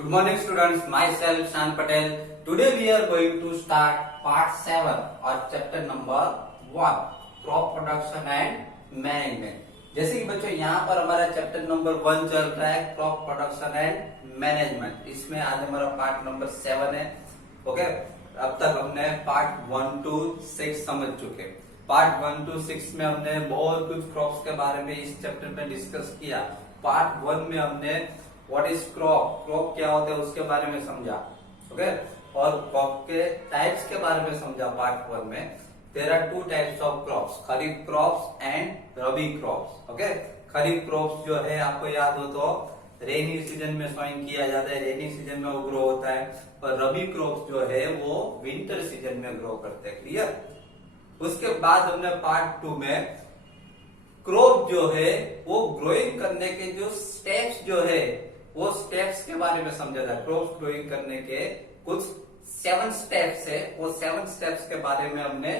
Good morning students, myself Shan Patel. Today we are going to start part 7 or chapter number 1 crop production and management. जैसे कि बच्चों यहाँ पर हमारा chapter number 1 चल रहा है क्रॉप प्रोडक्शन एंड मैनेजमेंट। इसमें आज हमारा पार्ट नंबर 7 है। ओके, अब तक हमने पार्ट 1 to 6 समझ चुके। पार्ट 1 to 6 में हमने बहुत कुछ क्रॉप्स के बारे में इस चैप्टर में डिस्कस किया। पार्ट 1 में हमने व्हाट इज क्रॉप, क्रॉप क्या होता है उसके बारे में समझा। ओके, और क्रॉप के टाइप्स के बारे में समझा। पार्ट 1 में there are 2 types of crops, kharif crops and rabi crops. Okay, kharif crops जो है आपको याद हो तो रेनी सीजन में सॉइंग किया जाता है, रेनी सीजन में वो ग्रो होता है। और रबी क्रॉप्स जो है वो विंटर सीजन में ग्रो करते हैं। क्लियर। उसके बाद हमने पार्ट 2 में क्रॉप जो है वो ग्रोइंग करने के जो स्टेप्स जो है वो स्टेप्स के बारे में समझा था। क्रॉप ग्रोइंग करने के कुछ 7 स्टेप्स है, वो 7 स्टेप्स के बारे में हमने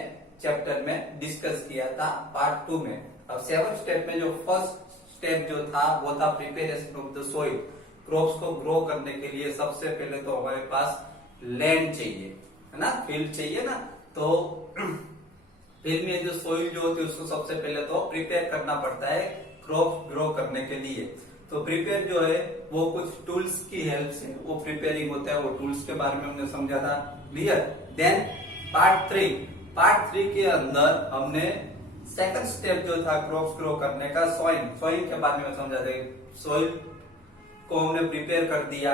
चैप्टर में डिस्कस किया था पार्ट 2 में। अब 7 स्टेप में जो फर्स्ट स्टेप जो था वो था preparation of the soil. Crops को ग्रो करने के लिए सबसे पहले तो हमारे पास लैंड चाहिए, है ना, फील्ड चाहिए ना। तो फील्ड में जो सोइल जो होती है उसको सबसे पहले तो प्रिपेयर करना पड़ता है क्रॉप ग्रो करने के लिए। तो प्रिपेयर जो है वो कुछ टूल्स की हेल्प से वो प्रिपेयरिंग होता है। वो टूल्स के बारे में हमने समझा था। क्लियर। देन पार्ट 3 के अंदर हमने सेकंड स्टेप जो था क्रॉप्स ग्रो करने का सॉइल के बारे में समझा था। सॉइल को हमने प्रिपेयर कर दिया।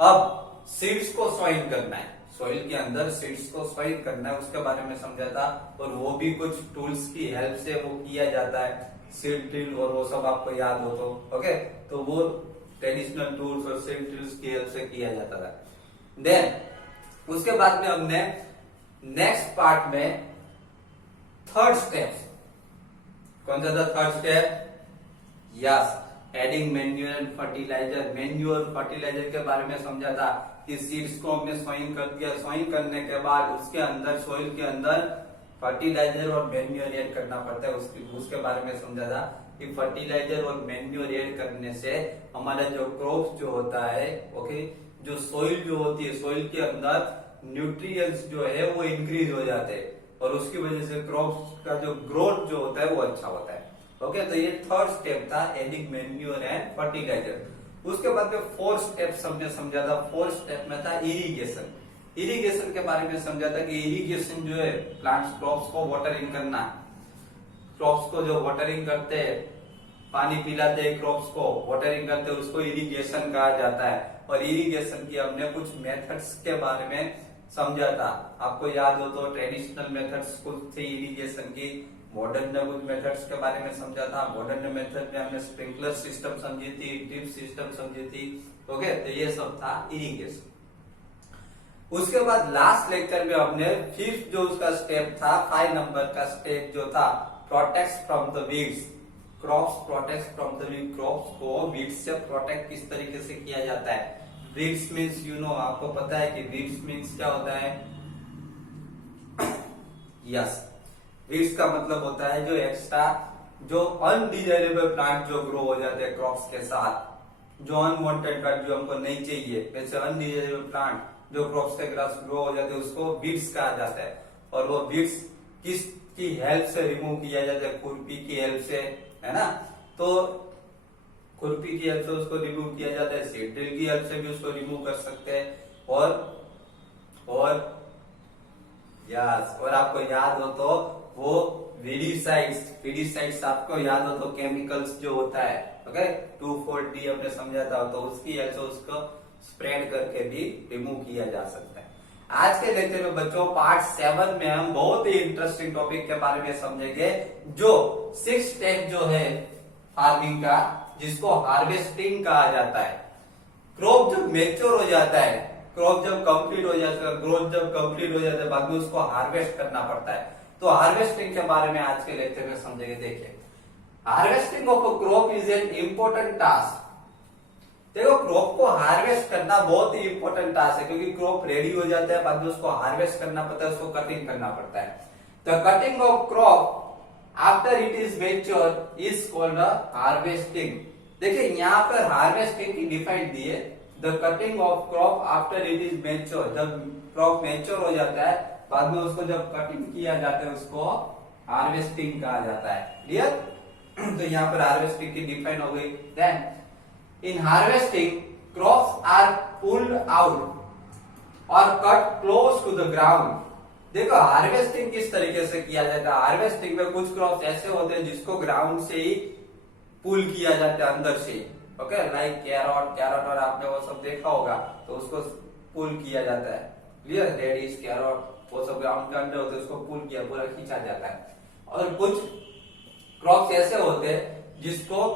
अब सीड्स को सॉइल करना है, सॉइल के अंदर सीड्स को सॉइल करना है, उसके बारे में समझा था। और वो भी कुछ टूल्स की हेल्प से वो किया जाता है, सीड ड्रिल और वो सब आपको याद हो तो। ओके, तो वो ट्रेडिशनल टूल्स और सीड ड्रिल्स की हेल्प से किया जाता था। देन उसके बाद में हमने नेक्स्ट पार्ट में थर्ड स्टेप, कौन सा था third step? Yes, adding manure and fertilizer. Manure fertilizer के बारे में समझा था कि सीड्स को हमने सॉइंग कर दिया। सॉइंग करने के बाद उसके अंदर सोइल के अंदर फर्टिलाइजर और मैन्यूअर ऐड करना पड़ता है। उसके बारे में समझा था कि फर्टिलाइजर और मैन्यूअर ऐड करने से हमारा जो क्रॉप जो होता है, ओके, जो सोइल जो होती है, सोइल के अंदर न्यूट्रिएंट्स जो है वो इंक्रीज हो जाते हैं और उसकी वजह से क्रॉप का जो ग्रोथ जो होता है वो अच्छा होता है। ओके, तो ये थर्ड स्टेप था एडिंग मैन्यूअर एंड फर्टिलाइजर। उसके बाद में फोर्थ स्टेप हमने समझा था। फोर्थ स्टेप में था इरिगेशन। इरिगेशन के बारे में समझा था कि इरिगेशन जो है प्लांट्स क्रॉप्स को वाटरिंग करना। क्रॉप्स को जो वाटरिंग करते हैं, पानी पिलाते हैं, क्रॉप्स को वाटरिंग करते हैं, उसको इरिगेशन कहा जाता है। और इरिगेशन की हमने कुछ मेथड्स के बारे में समझा था। आपको याद हो तो ट्रेडिशनल मेथड्स कुछ थे इरिगेशन की, मॉडर्न में कुछ मेथड्स के बारे में समझा था। मॉडर्न मेथड में हमने स्प्रिंकलर सिस्टम समझी थी, ड्रिप सिस्टम समझी थी। ओके, तो ये सब था इरिगेशन। उसके बाद लास्ट लेक्चर में हमने फिफ्थ जो उसका स्टेप था, 5 नंबर का स्टेप जो था protect from the weeds. Crops protect from the weed. Crops को वीड्स से प्रोटेक्ट किस तरीके से किया जाता है। वीड्स मीन्स यू नो, आपको पता है कि वीड्स मीन्स क्या होता है? यस, वीड्स का मतलब होता है जो एक्स्ट्रा, जो अनडिजायरेबल प्लांट जो ग्रो हो जाते हैं क्रॉप्स के साथ, जो अनवांटेड प्लांट जो हमको नहीं चाहिए, वैसे अनडिजायरेबल प्लांट जो क्रॉप्स के ग्रास ग्रो हो जाते हैं उसको वीड्स कहा जाता है। और वो वीड्स किसकी हेल्प से रिमूव किया जाता है? खुरपी की हेल्प से, है ना। तो खुरपी की हेल्प से उसको रिमूव किया जाता है, सीड ड्रिल की हेल्प से भी उसको रिमूव कर सकते हैं। और यस, और आपको याद हो तो वो वीडीसाइड्स आपको याद हो तो केमिकल्स जो होता है, ओके, 2,4-D हमने समझा था, तो उसकी हेल्प से उसको स्प्रेड करके भी रिमूव किया जा सकता है। आज के लेक्चर में बच्चों पार्ट 7 में हम बहुत ही इंटरेस्टिंग टॉपिक के बारे में समझेंगे, जो 6 स्टेप जो है फार्मिंग का, जिसको हार्वेस्टिंग कहा जाता है। क्रॉप जब मेच्योर हो जाता है, क्रॉप जब कंप्लीट हो जाता है, ग्रोथ जब कंप्लीट हो जाता है, बाद में उसको हार्वेस्ट करना पड़ता है। तो हार्वेस्टिंग के बारे में आज के लेक्चर में समझेंगे। देखिए, harvesting of a crop is an important task. देखो, क्रॉप को हार्वेस्ट करना बहुत ही इंपॉर्टेंट टास्क है, क्योंकि क्रॉप रेडी हो जाता है, बाद में उसको हार्वेस्ट करना पड़ता है, उसको कटिंग करना पड़ता है। The cutting of crop after it is mature is called harvesting. देखिए, यहाँ पर हार्वेस्टिंग की डिफाइन दी है, the cutting of crop after it is mature, जब क्रॉप मेच्योर हो जाता है बाद में उसको जब कटिंग किया जाता है उसको हार्वेस्टिंग कहा जाता है। क्लियर? तो यहाँ पर हार्वेस्टिंग की डिफाइन हो गई। Then in harvesting crops are pulled out or cut close to the ground. देखो हार्वेस्टिंग किस तरीके से किया जाता है। हार्वेस्टिंग में कुछ क्रॉप्स ऐसे होते हैं जिसको ग्राउंड से ही पुल किया जाता है, अंदर से। ओके, लाइक कैरोट, कैरोट और आपने वो सब देखा होगा, तो उसको पुल किया जाता है। क्लियर? रेडिश, कैरोट वो सब ग्राउंड के अंदर होते हैं, उसको पुल किया, पूरा खींचा जाता है। और कुछ क्रॉप्स ऐसे होते हैं जिसको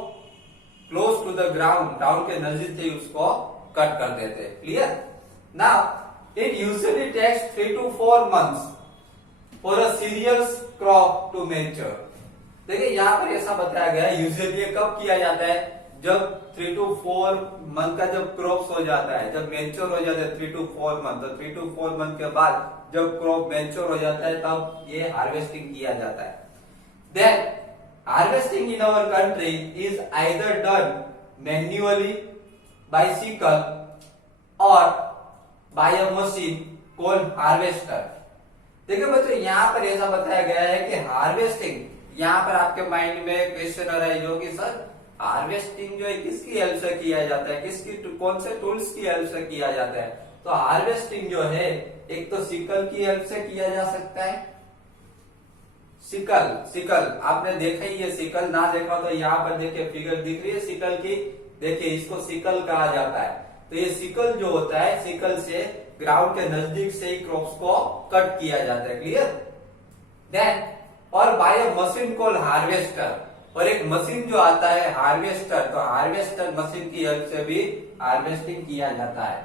close to the ground, ground के नजदीक से उसको कट कर देते हैं। Clear? Now it usually takes 3 to 4 months for a serious crop to mature. देखिए यहाँ पर ऐसा बताया गया है, यूजुअली कब किया जाता है, जब 3 to 4 मंथ का जब क्रॉप्स हो जाता है, जब मैच्योर हो जाता है 3 to 4 मंथ, तो 3 to 4 मंथ के बाद जब क्रॉप मैच्योर हो जाता है तब ये हार्वेस्टिंग किया जाता है। Then harvesting in our country is either done manually by sickle और by a machine called harvester. देखिए बच्चों यहाँ पर ऐसा बताया गया है कि हार्वेस्टिंग, यहाँ पर आपके माइंड में क्वेश्चन अराइज हो कि सर हार्वेस्टिंग जो है किसकी हेल्प से किया जाता है, किसकी कौन से टूल्स की हेल्प से किया जाता है। तो हार्वेस्टिंग जो है एक तो सिकल की हेल्प से किया जा सकता है। सिकल, सिकल आपने देखा ही है, सिकल ना देखा तो यहाँ पर देखिए फिगर दिख रही है सिकल की, देखिए इसको सिकल कहा जाता है। तो ये सिकल जो होता है, सिकल से ग्राउंड के नजदीक से ही क्रॉप्स को कट किया जाता है। क्लियर? देन और by a machine called harvester, और एक मशीन जो आता है हार्वेस्टर, तो हार्वेस्टर मशीन की हेल्प से भी हार्वेस्टिंग किया जाता है।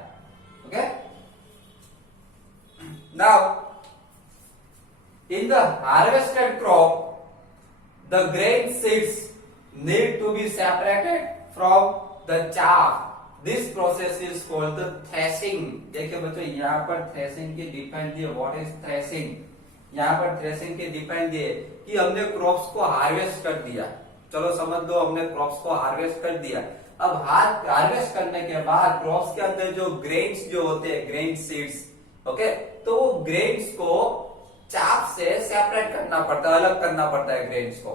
Okay, now in the harvested crop the grain seeds need to be separated from the chaff. This process is called the threshing. देखिए बच्चों यहाँ पर थ्रेसिंग की डिफाइन दी है। What is threshing? यहाँ पर थ्रेसिंग की डिफाइन दी है कि हमने क्रॉप्स को हार्वेस्ट कर दिया। चलो समझ लो, हमने क्रॉप्स को हार्वेस्ट कर दिया। अब हार्वेस्ट करने के बाद क्रॉप्स के अंदर जो ग्रेन्स जो होते हैं, ग्रेन सीड्स, ओके, तो वो ग्रेन्स को चाप से सेपरेट करना पड़ता है, अलग करना पड़ता है ग्रेन्स को।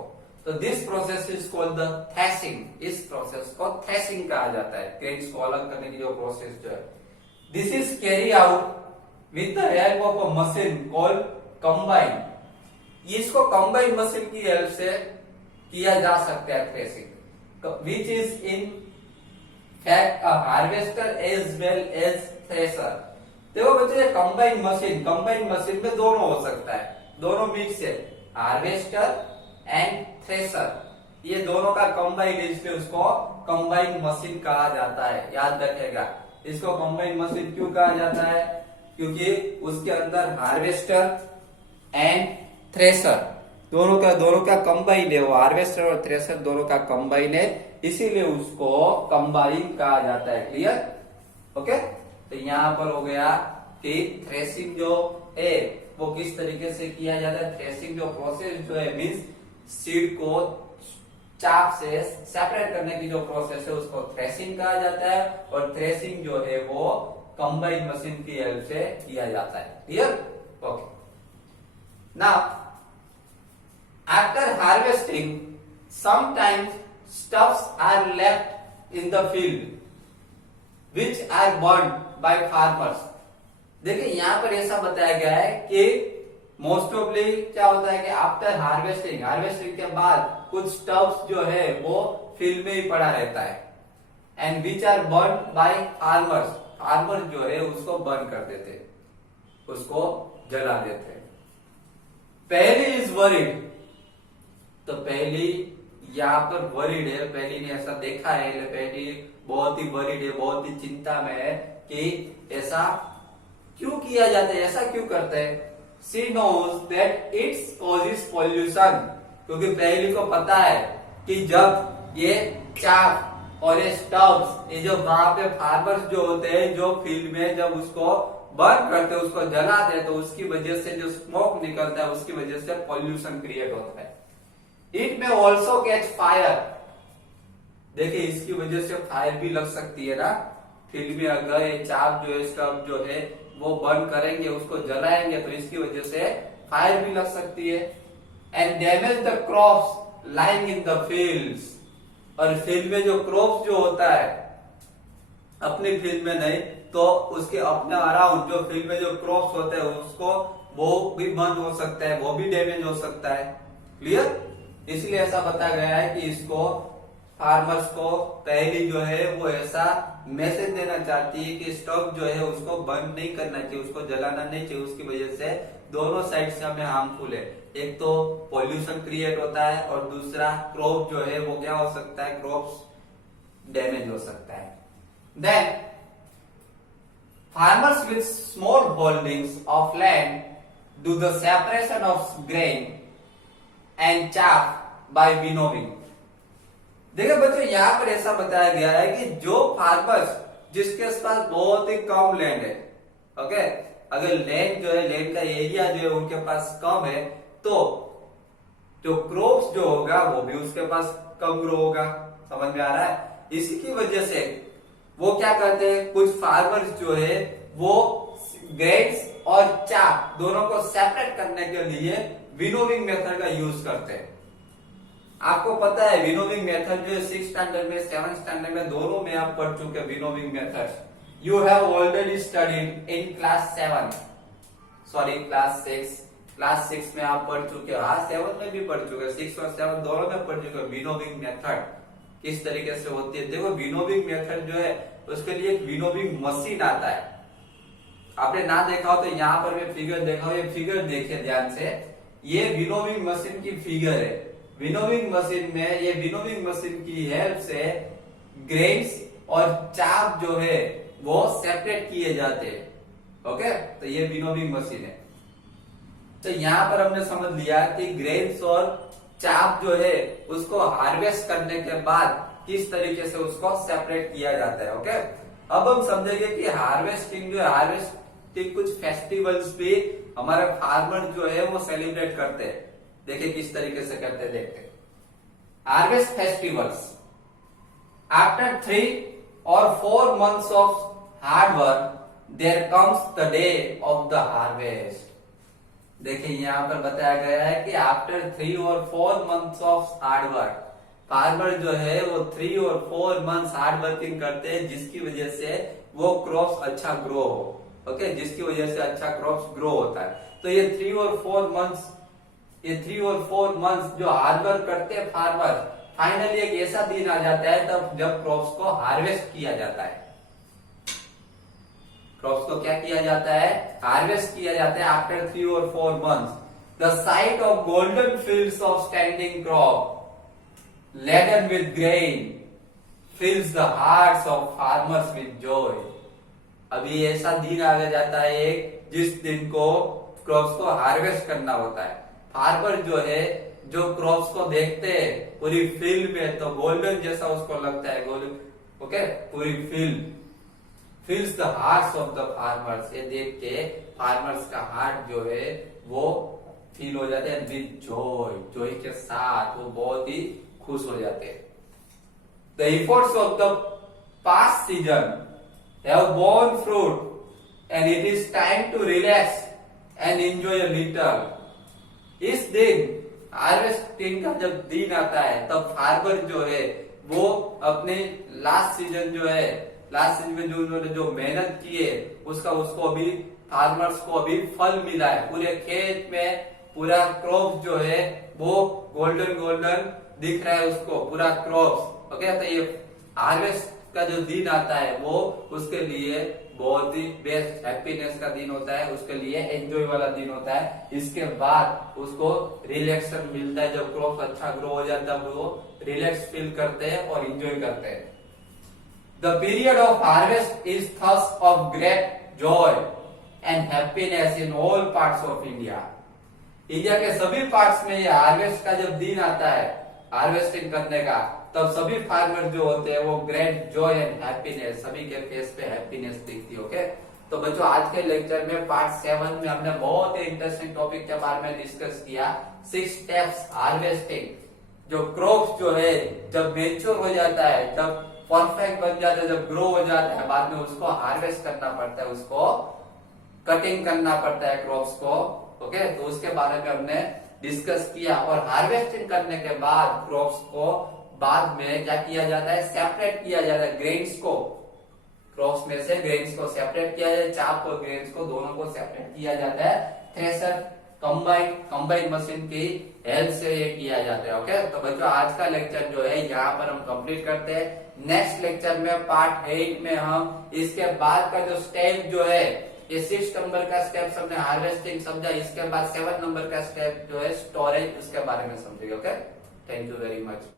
तो this process is called the threshing. इस प्रोसेस को थ्रेशिंग कहा जाता है, ग्रेन्स को अलग करने की जो प्रोसेस जो है। This is carry out with the help of a machine called combine. इसको कंबाइन मशीन की हेल्प से किया जा सकता है threshing, which is in fact a harvester as well as thresher. देखो बच्चों ये कंबाइन मशीन में दोनों हो सकता है, दोनों मिक्स है, हार्वेस्टर एंड थ्रेशर, ये दोनों का कंबाइन, इसलिए उसको कंबाइन मशीन कहा जाता है। याद रखेगा, इसको कंबाइन मशीन क्यों कहा जाता है, क्योंकि उसके अंदर हार्वेस्टर एंड थ्रेशर दोनों का कंबाइन है। वो हार्वेस्टर और थ्रेशर दोनों का कंबाइन है, इसीलिए उसको कंबाइन कहा जाता है। क्लियर? ओके, तो यहाँ पर हो गया कि थ्रेसिंग जो है वो किस तरीके से किया जाता है। थ्रेसिंग जो प्रोसेस जो है मीन्स सीड को चाप से सेपरेट करने की जो प्रोसेस है उसको थ्रेसिंग कहा जाता है, और थ्रेसिंग जो है वो कंबाइन मशीन की हेल्प से किया जाता है। Clear? Okay, now after harvesting sometimes stuffs are left in the field which are burned by farmers। देखिए यहाँ पर ऐसा बताया गया है कि मोस्ट ऑफली क्या होता है कि आफ्टर हार्वेस्टिंग के बाद कुछ स्टफ्स जो है वो फील्ड में ही पड़ा रहता है, and which are burn by farmers जो है उसको बर्न कर देते, उसको जला देते। पहली इज वरीड, तो पहली यहाँ पर वरीड है, पहली ने ऐसा देखा है, पहली बहुत ही वरीड है, बहुत ही चिंता में है कि ऐसा क्यों किया जाता है, ऐसा क्यों करते हैं। She knows that it causes pollution, क्योंकि पहली को पता है कि जब ये चाप और ये स्टव्स, ये जो वहां पे फार्मर्स जो होते हैं जो फील्ड में जब उसको बर्न करते हैं, उसको जलाते हैं, तो उसकी वजह से जो स्मोक निकलता है उसकी वजह से पॉल्यूशन क्रिएट होता है। इट में ऑल्सो कैच फायर, देखिए इसकी वजह से फायर भी लग सकती है ना, फील्ड में गए, चाप जो है स्टब जो है वो बर्न करेंगे, उसको जलाएंगे, तो इसकी वजह से फायर भी लग सकती है। And damage the crops lying in the fields, और फील्ड में जो क्रॉप्स जो होता है, अपनी फील्ड में नहीं तो उसके अपने अराउंड जो फील्ड में जो क्रॉप्स होते हैं उसको वो भी बर्न हो सकता है, वो भी डैमेज हो सकता है। क्लियर? इसलिए ऐसा बताया गया है कि इसको फार्मर्स को पहली जो है वो ऐसा मैसेज देना चाहती है कि स्टॉक जो है उसको बर्न नहीं करना चाहिए, उसको जलाना नहीं चाहिए। उसकी वजह से दोनों साइड से हमें हार्मफुल है, एक तो पॉल्यूशन क्रिएट होता है और दूसरा क्रॉप जो है वो क्या हो सकता है, क्रॉप्स डैमेज हो सकता है। Then farmers with small holdings of land do the separation of grain and chaff by winnowing। देखिए बच्चों यहाँ पर ऐसा बताया गया है कि जो फार्मर्स जिसके पास बहुत ही कम लैंड है, ओके, अगर लैंड जो है, लैंड का एरिया जो है उनके पास कम है, तो जो क्रॉप्स जो होगा वो भी उसके पास कम ग्रो होगा। समझ में आ रहा है? इसी की वजह से वो क्या करते हैं, कुछ फार्मर्स जो है वो ग्रेन्स और चाप दोनों को सेपरेट करने के लिए विनोविंग मेथड का यूज करते हैं। आपको पता है विनोविंग मेथड जो है 6th स्टैंडर्ड में, 7th स्टैंडर्ड में, दोनों में आप पढ़ चुके हैं winnowing method. You have already studied in class 7, sorry class 6, class 6 में आप पढ़ चुके हो। हाँ 7 में भी पढ़ चुके हैं, 6 और 7 दोनों में पढ़ चुके हो विनोविंग मेथड किस तरीके से होती है। देखो विनोविंग मेथड जो है उसके लिए एक विनोविंग मशीन आता है। आपने ना देखा हो तो यहाँ पर मैं फिगर देखा हो, ये फिगर देखिए ध्यान से, ये विनोविंग मशीन की फिगर है। विनोविंग मशीन में ये विनोविंग मशीन की हेल्प से ग्रेन्स और चाप जो है वो सेपरेट किए जाते हैं। ओके, तो ये विनोविंग मशीन है। तो यहाँ पर हमने समझ लिया कि ग्रेन्स और चाप जो है उसको हार्वेस्ट करने के बाद किस तरीके से उसको सेपरेट किया जाता है। ओके, अब हम समझेंगे कि हार्वेस्टिंग जो है, हार्वेस्टिंग कुछ फेस्टिवल्स भी हमारे फार्मर जो है वो सेलिब्रेट करते हैं। देखिए किस तरीके से करते हैं, देखते हैं। Harvest festivals, after 3 or 4 months of hard work there comes the day of the harvest। देखिए यहाँ पर बताया गया है कि आफ्टर 3 और 4 months of hard work, farmer जो है वो 3 और 4 months हार्ड वर्किंग करते हैं, जिसकी वजह से वो क्रॉप्स अच्छा ग्रो हो। ओके, जिसकी वजह से अच्छा क्रॉप्स ग्रो होता है। तो ये 3 और 4 months, ये 3 और 4 months जो हार्ड वर्क करते हैं फार्मर, फाइनली एक ऐसा दिन आ जाता है तब जब क्रॉप्स को हार्वेस्ट किया जाता है। क्रॉप्स को क्या किया जाता है, हार्वेस्ट किया जाता है आफ्टर 3 और 4 months। The site of golden fields of standing crop laden with grain fills the hearts of farmers with joy। अभी ऐसा दिन आ जाता है एक जिस दिन को क्रॉप्स को हार्वेस्ट करना होता है। फार्मर जो है जो क्रॉप्स को देखते हैं पूरी फील्ड में तो गोल्डन जैसा उसको लगता है, गोल्डन। ओके, पूरी field फिल्स the hearts of the farmers, ये देख के फार्मर्स का हार्ट जो है वो फील हो जाते हैं विद जॉय, जॉय के साथ वो बहुत ही खुश हो जाते हैं। The efforts of the past season have borne fruit and it is time to relax and enjoy a little. इस दिन हार्वेस्टिंग का जब दिन आता है तब फार्मर जो है वो अपने लास्ट सीजन जो है, लास्ट सीजन में जो उन्होंने जो मेहनत की है उसका उसको अभी फार्मर्स को अभी फल मिला है। पूरे खेत में पूरा क्रॉप जो है वो गोल्डन गोल्डन दिख रहा है उसको, पूरा क्रॉप्स। ओके, तो ये हार्वेस्ट का जो दिन आता है वो उसके लिए बहुत ही बेस्ट हैप्पीनेस का दिन होता है, उसके लिए एंजॉय वाला दिन होता है। इसके बाद उसको रिलैक्सेशन मिलता है, जब क्रॉप अच्छा ग्रो हो जाता है वो रिलैक्स फील करते हैं और एंजॉय करते हैं। The period of harvest is thus of great Joy and happiness in all parts of India. India के सभी पार्ट्स में ये हार्वेस्ट का जब दिन आता है, हार्वेस्टिंग करने का, तब सभी फार्मर जो होते हैं वो ग्रेट जॉय एंड हैप्पीनेस, सभी के फेस पे हैप्पीनेस दिखती है। ओके, तो बच्चों आज के लेक्चर में पार्ट 7 में हमने बहुत ही इंटरेस्टिंग टॉपिक के बारे में डिस्कस किया, 6 स्टेप्स हार्वेस्टिंग। जो क्रॉप्स जो है जब मेच्योर हो जाता है, जब परफेक्ट बन जाता है, जब ग्रो हो जाता है, बाद में उसको हार्वेस्ट करना पड़ता है, उसको कटिंग करना पड़ता है क्रॉप्स को। ओके, तो उसके बारे में हमने डिस्कस किया। और हार्वेस्टिंग करने के बाद क्रॉप्स को बाद में क्या किया जाता है, सेपरेट किया जाता है ग्रेन्स को, क्रॉप्स में से ग्रेन्स को सेपरेट किया जाता है, चाप और ग्रेन्स को दोनों को सेपरेट किया जाता है थ्रेशर कंबाइन मशीन की हेल्प से ये किया जाता है। ओके, तो बच्चों आज का लेक्चर जो है यहाँ पर हम कंप्लीट करते हैं। नेक्स्ट लेक्चर में पार्ट 8 में हम इसके बाद का जो स्टेप जो है, ये 6 नंबर का स्टेप हमने हार्वेस्टिंग समझा, इसके बाद 7 नंबर का स्टेप जो है स्टोरेज, उसके बारे में समझेंगे। Okay, thank you very much.